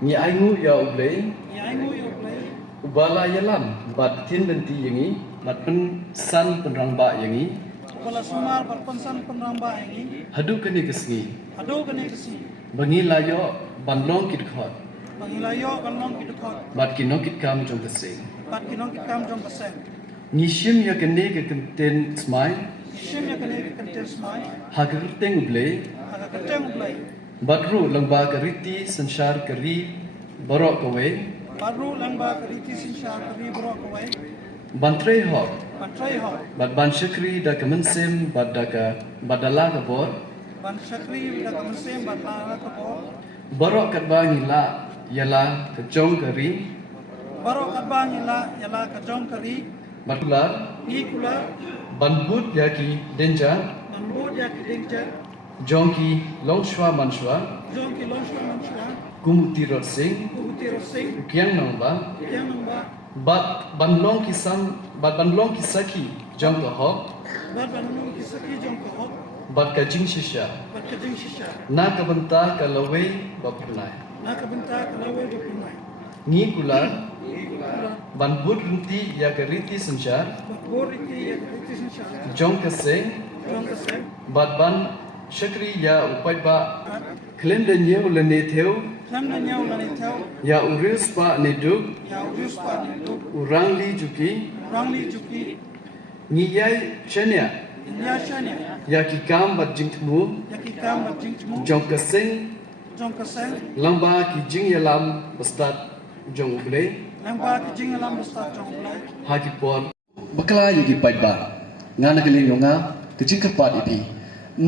Ni aingu ya ublei ni ai ngu yo play ubala yalam bat tin benti yangi mat pen san penrangba yangi kala sumar berpensan penramba ini hadu kani kesngi ado kene kesi bangi layo banlong kit khot bangilayo kalong kita khot bat kinok kit kam jong kesing bat kinong kita kam jong kesen ni shim ya kani ke kenten smai shim ya kene kente smai hagerteng ublei aga keteng play batru langba kariti sanshar kari borok kowe baru langba keriti sinsha kari bro kawai bantrei hok patrai ho bat ban shakri da kamensem bat da ka badala ka bor ban sakri da kamsem bat la ka bo borok kat ba ngila yala ka jong kari baro kabang yala ka jong kari batula ni kula ban but yaki denja nambo ya kidengja jongki longshwa manshwa jong ki longshwa manshwa kumuti rot sing kuhuti rosing kyang nangba yang namba bat banlong kisam bat banlong kisaki jong ka hok bat banung kisaki jong ko hok bat ka jing shisha bat kajing shisha na ka banta ka lawe bapnai na kabenta kalawe do punai ngi kula ban but runti ya ka riti sanchar bat bor iti ya kidengja sinsha jong ka sing jong kasem bat ban shakri ya upai ba klem de nyeu le ne theu lam na nyau na ni tau ya uris pa ne duk ya udus pa ni do urang li juki rang li juki ngi yai chenya inya shania ya ki kam bat jing thmu yaki kam bat jing chmu jong ka sing jong kasem lamba ki jing yalam bastat jong uble lamba kajing alam basta jong play ha ki pon bakla yi ki pai ba ngana ke ling nga ke jing ka pat ipi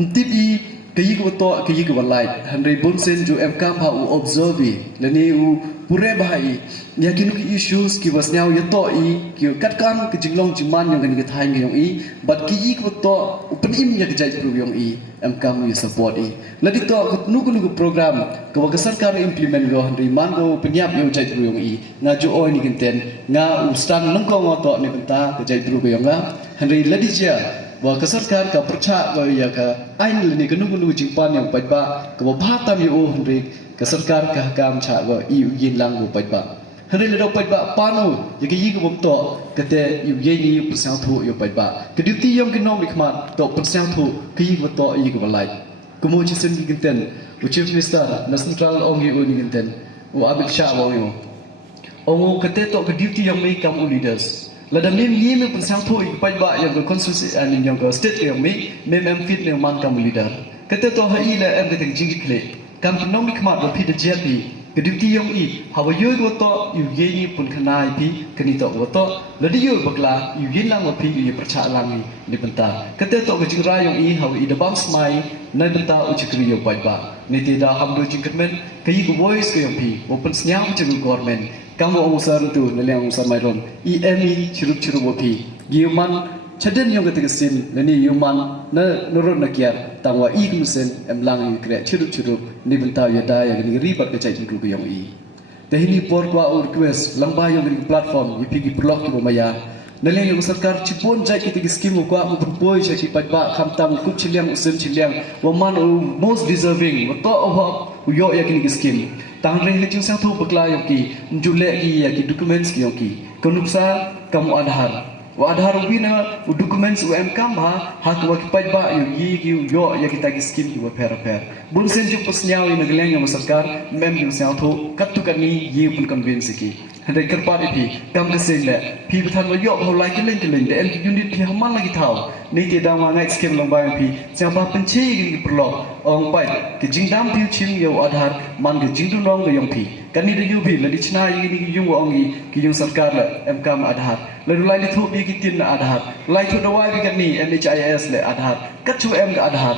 ntipi kayi ko to kayi ko light handre bon sen ju em kam ha u observe lani u pure bahai yakin ki issues ki wasnyau ya to i ki kat kam ki jinglong jiman yang kan thai ngi yong i but ki ko to upen im ya jai pro yong i em kam yu support i ladi to nu ku program ko wa sarkar implement go handre man go penyap yu jai pro yong i nga ju oi ni kinten nga u stang nang ko ngoto ni benta ke jai pro yong nga handre ladi ja wa kasarkar ka percha go ya ka ain leni kenu jingpan yang paiba ka ba tam yu handre kasarkar ka kam cha go i yin lang go paiba handre le do paiba pano ya ka yi go to kate yu ye ni persang thu yu paiba ka duty yom kinom ikma to persang thu ka yi go to yi go lai kumo chi sen gi kinten u chief minister national ong yu ni kinten u abik sha wa yu ongo kate to ka duty yom mai kam leaders ladam nim yi me pensang thu ik pai ba yang ko constituency and yang ko state yang me mem fit ne man kam leader kate to ha i la everything jing kle kam economic ma do phi de jp ke duty yang i ha wa yo go to yu ye ni pun khanai pi kani to go to ladi yo bakla yu yin lang wa phi ye pracha lang ni benta kate to ko jing ra yang i ha i de bang smai na benta u chikri yo pai ba ni te da ham do jing kmen ke yi go voice ko yang pi open snyam jing government kamu umusar tu nilai umusar mayron EME cirup wopi yuman caden yang ketika sin lani yuman na nurut nakiar tangwa I kumusen emlang kre cirup ni bentau yada yang ni ribat kecai jingku yang I tehini por kwa request lamba yang ni platform yipigi blog ki maya nilai yang sarkar cipon jai ketika skim kwa berboy jai patba khamtam kup chiliang usem chiliang waman most deserving wato uyo yakini skim tangre hejing sang thu bakla yoki njule ki ya ki documents ki yoki konuksa kamu adhar wa adhar ubi na documents u em kam ha ha ko ki pajba yoki ki yo ya ki tagi skim ki wa per bun sen ju pusnyao ina gleng yang sarkar mem ju sang thu kat tu kani ye pun convince ki hande kerpa ipi kam ke sen le pi pathan wa yo ho lai ki len de em ki unit pi hamal lagi thau ni ke dang ma ngai skim long ba pi sang ba penchi ki perlo ong pai ki jingdam pi chim yo adhar man ki jingdu nong ge yong pi kani de yu pi la di chna yi ni ki yung ong yi ki yung sarkar la em kam adhar la du lai ni thu bi ki tin na adhar lai thu dawai bi kan ni NHIS le adhar kat chu em ga adhar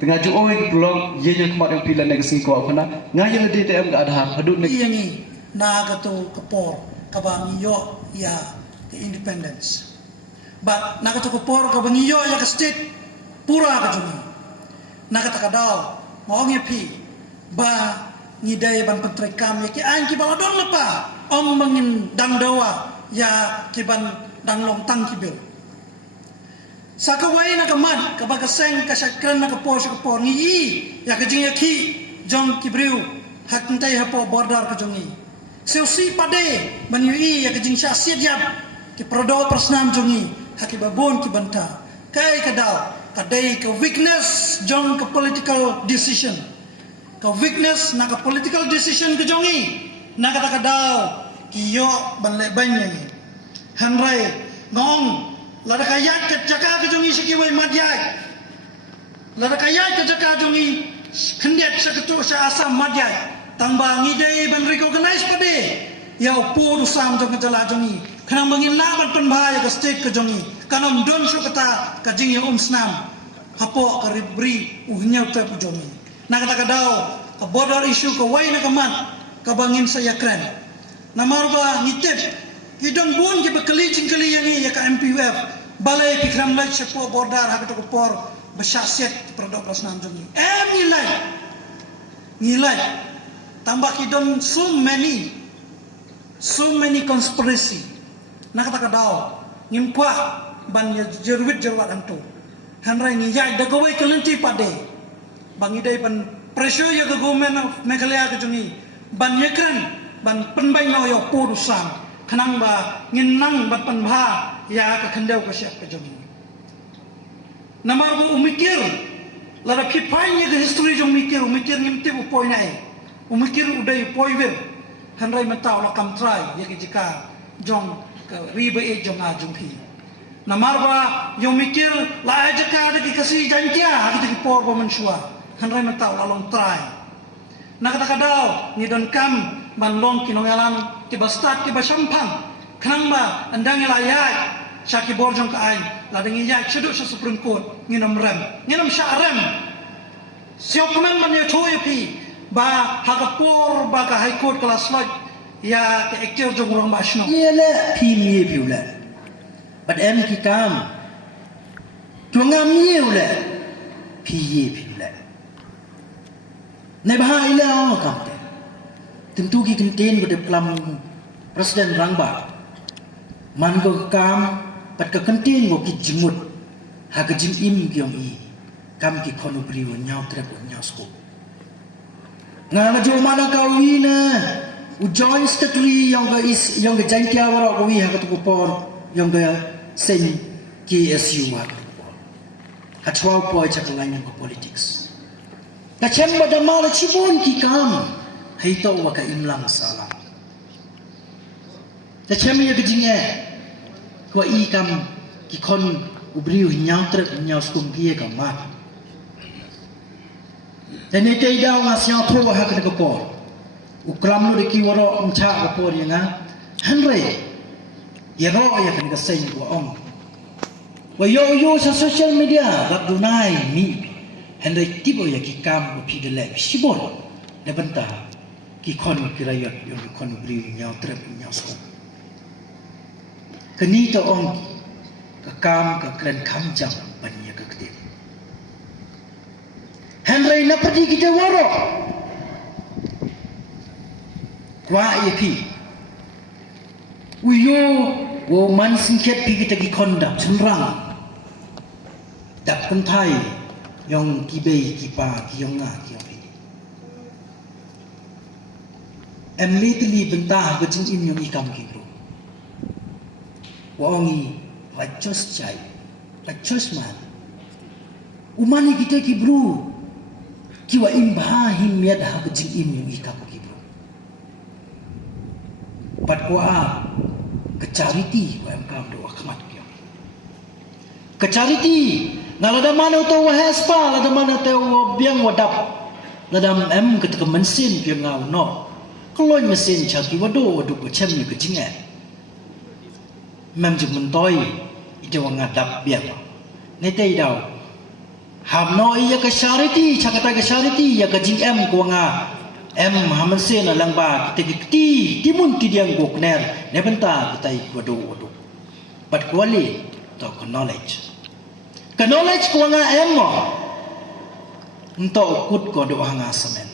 tengah ju ong ki blog ye yang kmat yang pi la nek sing ko khana ngai ye de em ga adhar hadu nek yangi na gato kapor kabang yo ya ke independence but na gato kapor kabang yo ya ke state pura ka jumi na kata kadao ngong ye pi ba ngidai ban pentrai kam ya ki an ki bawa don lepa om mangin dang dawa ya ki ban dang long tang ki bil sakawai na kamat kabaga seng kasakran na kapor sa kapor ngi ya ke jing ya ki jong ki briu hak ntai hapo border ke jongi seusi pade ban yui ya ke jing syasiat yap ki prodo persnam jongi hak babon ki banta kai kadau kadai ke weakness jong ke political decision ke weakness na ke political decision ke jongi na kata kadau ki yo ban le ban ni hanrai ngong lada kayat ke jaka ke jongi sikiwai madyai lada kayat ke jaka jongi kendiat seketu asam madyai tambah ngidai ban recognize pade ya pur sam jong jala jongi kanang mangin laban penbahaya ke state ke jongi kanang don su kata ka jing ya snam hapo ka ribri uhnya te jongi na kata kadau ka border issue ka wai na kamat ka bangin saya kren na marba ngitep kidon bun ki bekeli jingkeli yang ya ka MPUF balai pikram lai sepo border hak to por besyasiat produk rasnam jongi nilai tambah kidon so many conspiracy na kata kadau ngimpa ban ya jerwit jerwat antu hanrai ni yai da gawai kelenti pade bangi dai ban pressure ya ke government of Meghalaya ke jongi ban yekran ban penbai no yo purusan kanang ba nginang ban penbha ya ke kendau ke siap ke jongi namar bu umikir lara pipai ya ke history jong mikir ngimti bu point ai umikir udai poiver hanrai mentau la kam try ya ke jika jong ke riba e jong a jong pi namar ba yo mikir la jaka de kasih jantia ha ke por ba mensua hanrai mentau la long try na kata kadau ni don kam ban long kinongalan ke bastat ke basampang kanang ba andang la ya syaki borjong ka ai la dengi ya chuduk sa supreme court nginam syarem siap kemen man ya thoy pi ba hakapor ba ka high court kelas lodge ya ke ektir jong rong basno ye le pi mi pi le but em ki kam tuangam ye le pi ye pi le ne bahai le on kam te tentu ki kenten ko de klam presiden rangba man ko kam pat ka kenten ko ki jimut ha ka jim im kyong i kam ki khonu priwo nyau tre ko nyau sko ngala jo mana ka wi na u join statui yang ga jantia wara ko wi ha ka to por yang ga sen ki SU ma ka chwa po cha ka ngan ko politics ka chem ba da mala chibon ki kam hai to wa ka imlang sala ka chem ya gijinge ko i kam ki kon ubriu nyau tre nyau skum ki ka ma dan itu ida ngasya pro ha ka ko ukram lu ki waro umcha ka por yanga hanre ya ro ya ka sei ko ong wa yo sa social media gap dunai mi hanre tibo ya ki kam ko pi de le sibor ne banta ki kon ki rayot yo kon ubriu nyau tre nyau skum kini to ong ka kam ka kren kham jam ban ya ka kete Henry na pergi kita waro kwa ipi uyo wo man singket pi kita ki kondak senrang dak pentai yang kibei kipa ki yang nga ki yang ini immediately bentah gejing im yang ikam ki bro wangi pacos cai pacos man umani kita ki bro kiwa imba him yad ha gejing im yang ikam ki bro pat kwa kecariti wa am kam do akmat ki kecariti ngalada mana to wa haspa lada mana to biang wadap lada em ketika mensin pi ngau no kloi mesin chaki wado wadu ko chem ni gejing e mem jim mentoi ite wa ngadap biang ne tei dau ham no iya ke charity chakata ke charity ya ke jing em ko nga em hamen sen lang ba kita ti timun ti diang gok ner ne benta kita wado but kwali to knowledge ko nga em mo untuk kut ko do hanga semen